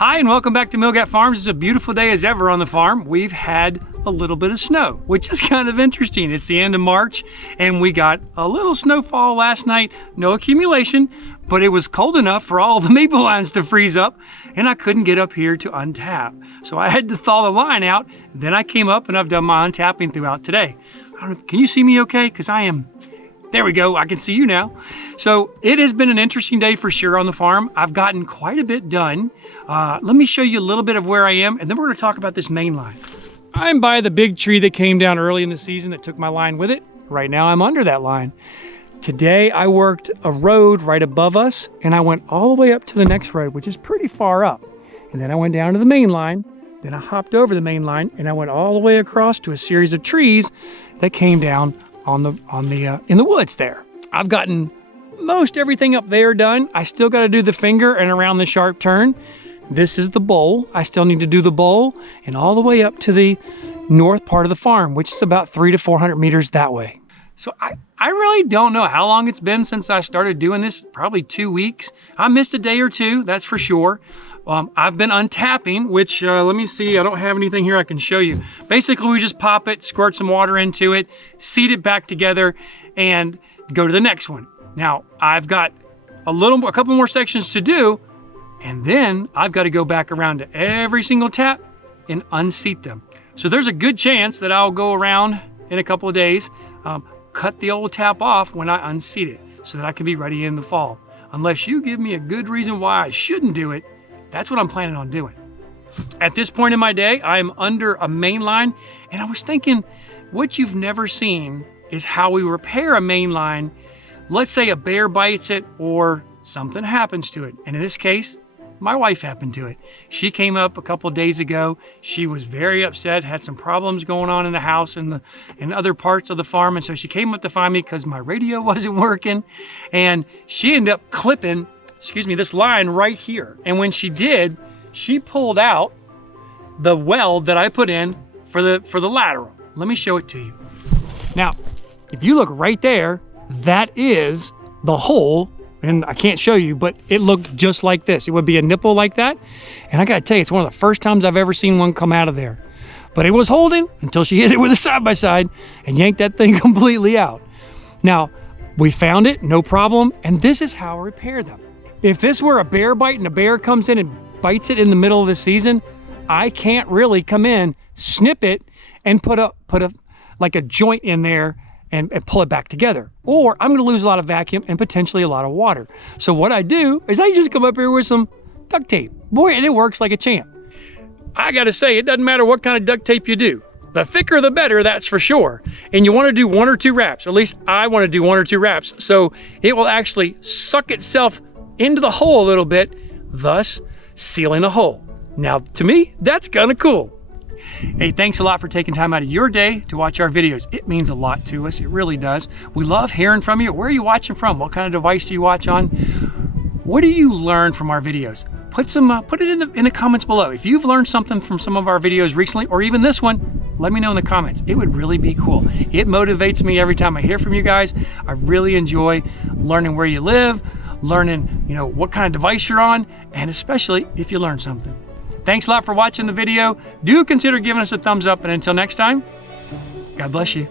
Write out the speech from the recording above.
Hi, and welcome back to Milgat Farms. It's a beautiful day as ever on the farm. We've had a little bit of snow, which is kind of interesting. It's the end of March, and we got a little snowfall last night. No accumulation, but it was cold enough for all the maple lines to freeze up, and I couldn't get up here to untap. So I had to thaw the line out. Then I came up, and I've done my untapping throughout today. I don't know, can you see me okay? Because I am... There we go, I can see you now. So it has been an interesting day for sure on the farm. I've gotten quite a bit done. Let me show you a little bit of where I am, and then we're gonna talk about this main line. I'm by the big tree that came down early in the season that took my line with it. Right now I'm under that line. Today I worked a road right above us, and I went all the way up to the next road, which is pretty far up. And then I went down to the main line, then I hopped over the main line, and I went all the way across to a series of trees that came down in the woods there. I've gotten most everything up there done. I still got to do the finger and around the sharp turn. This is the bowl. I still need to do the bowl and all the way up to the north part of the farm, which is about 300 to 400 meters that way. So I really don't know how long it's been since I started doing this, probably 2 weeks. I missed a day or two, that's for sure. I've been untapping, which let me see, I don't have anything here I can show you. Basically, we just pop it, squirt some water into it, seat it back together, and go to the next one. Now, I've got a couple more sections to do, and then I've got to go back around to every single tap and unseat them. So there's a good chance that I'll go around in a couple of days, cut the old tap off when I unseat it, so that I can be ready in the fall. Unless you give me a good reason why I shouldn't do it, that's what I'm planning on doing. At this point in my day, I'm under a main line, and I was thinking, what you've never seen is how we repair a main line. Let's say a bear bites it or something happens to it. And in this case, my wife happened to it. She came up a couple of days ago. She was very upset, had some problems going on in the house and in other parts of the farm. And so she came up to find me because my radio wasn't working. And she ended up clipping this line right here. And when she did, she pulled out the weld that I put in for the lateral. Let me show it to you. Now, if you look right there, that is the hole, and I can't show you, but it looked just like this. It would be a nipple like that. And I gotta tell you, it's one of the first times I've ever seen one come out of there. But it was holding until she hit it with a side-by-side and yanked that thing completely out. Now, we found it, no problem, and this is how I repair them. If this were a bear bite and a bear comes in and bites it in the middle of the season, I can't really come in, snip it, and put a joint in there and pull it back together. Or I'm gonna lose a lot of vacuum and potentially a lot of water. So what I do is I just come up here with some duct tape. Boy, and it works like a champ. I gotta say, it doesn't matter what kind of duct tape you do. The thicker the better, that's for sure. And you wanna do 1 or 2 wraps, or at least I wanna do 1 or 2 wraps, so it will actually suck itself into the hole a little bit, thus sealing the hole. Now, to me, that's kind of cool. Hey, thanks a lot for taking time out of your day to watch our videos. It means a lot to us, it really does. We love hearing from you. Where are you watching from? What kind of device do you watch on? What do you learn from our videos? Put it in the comments below. If you've learned something from some of our videos recently, or even this one, let me know in the comments. It would really be cool. It motivates me every time I hear from you guys. I really enjoy learning where you live, learning, what kind of device you're on, and especially if you learn something. Thanks a lot for watching the video. Do consider giving us a thumbs up, and until next time, God bless you.